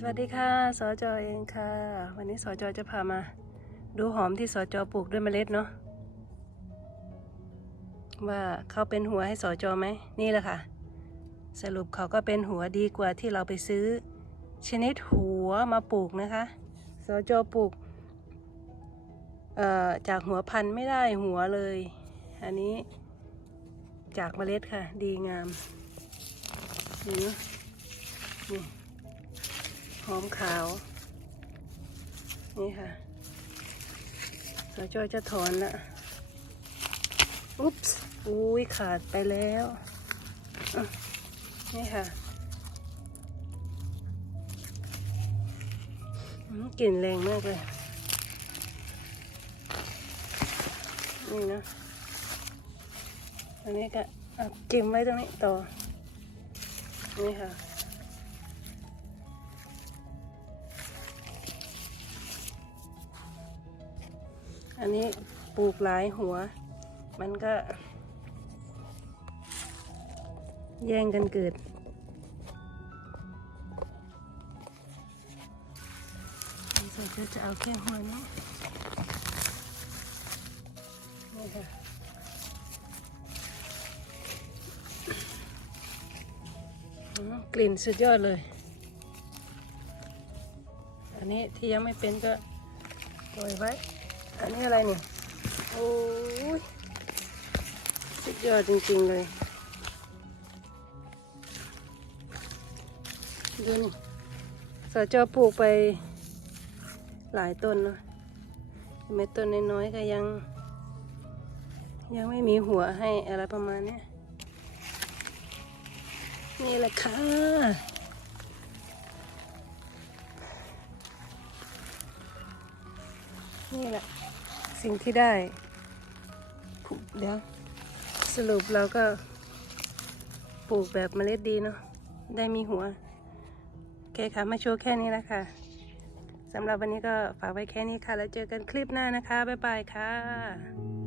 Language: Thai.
สวัสดีค่ะสจอเองค่ะ วันนี้สจอจะพามา ดูหอมที่สจอปลูกด้วยเมล็ดเนาะว่าเขาเป็นหัวให้สจอไหมนี่แหละค่ะ สรุปเขาก็เป็นหัวดีกว่าที่เราไปซื้อ ชนิดหัวมาปลูกนะคะสจอปลูกเอ่อจากหัวพันธุ์ไม่ได้หัวเลย อันนี้จากเมล็ดค่ะ ดีงามนี่นี่ หอมขาว นี่ค่ะสจอยจะถอนละอุ๊บส์อุ้ยขาดไปแล้ว นี่ค่ะอืมกลิ่นแรงมากเลย นี่นะอันนี้ก็จิ้มไว้ตรงนี้ต่อ นี่ค่ะ อันนี้ปลูกหลายหัว มันก็ แย่งกันเกิดใส่ก็จะเอาแค่หัวนี้นี่ค่ะอืมกลิ่นสุดยอดเลย อันนี้ที่ยังไม่เป็นก็ปล่อยไว้ อันนี้อะไรเนี่ยโอ้ยสุดยอดจริงๆเลย ดูนี่สจปลูกไปหลายต้นเนาะเห็นไม่ต้นน้อยๆก็ยัง ยังไม่มีหัวให้อะไรประมาณนี้นี่แหละค่ะนี่แหละ สิ่งที่ได้ เดี๋ยว สรุปเราก็ปลูกแบบเมล็ดดีเนาะได้มีหัว โอเคค่ะ มาโชว์แค่นี้แล้วค่ะสำหรับวันนี้ก็ฝากไว้แค่นี้ค่ะ แล้วเจอกันคลิปหน้านะคะ บ๊ายบายค่ะ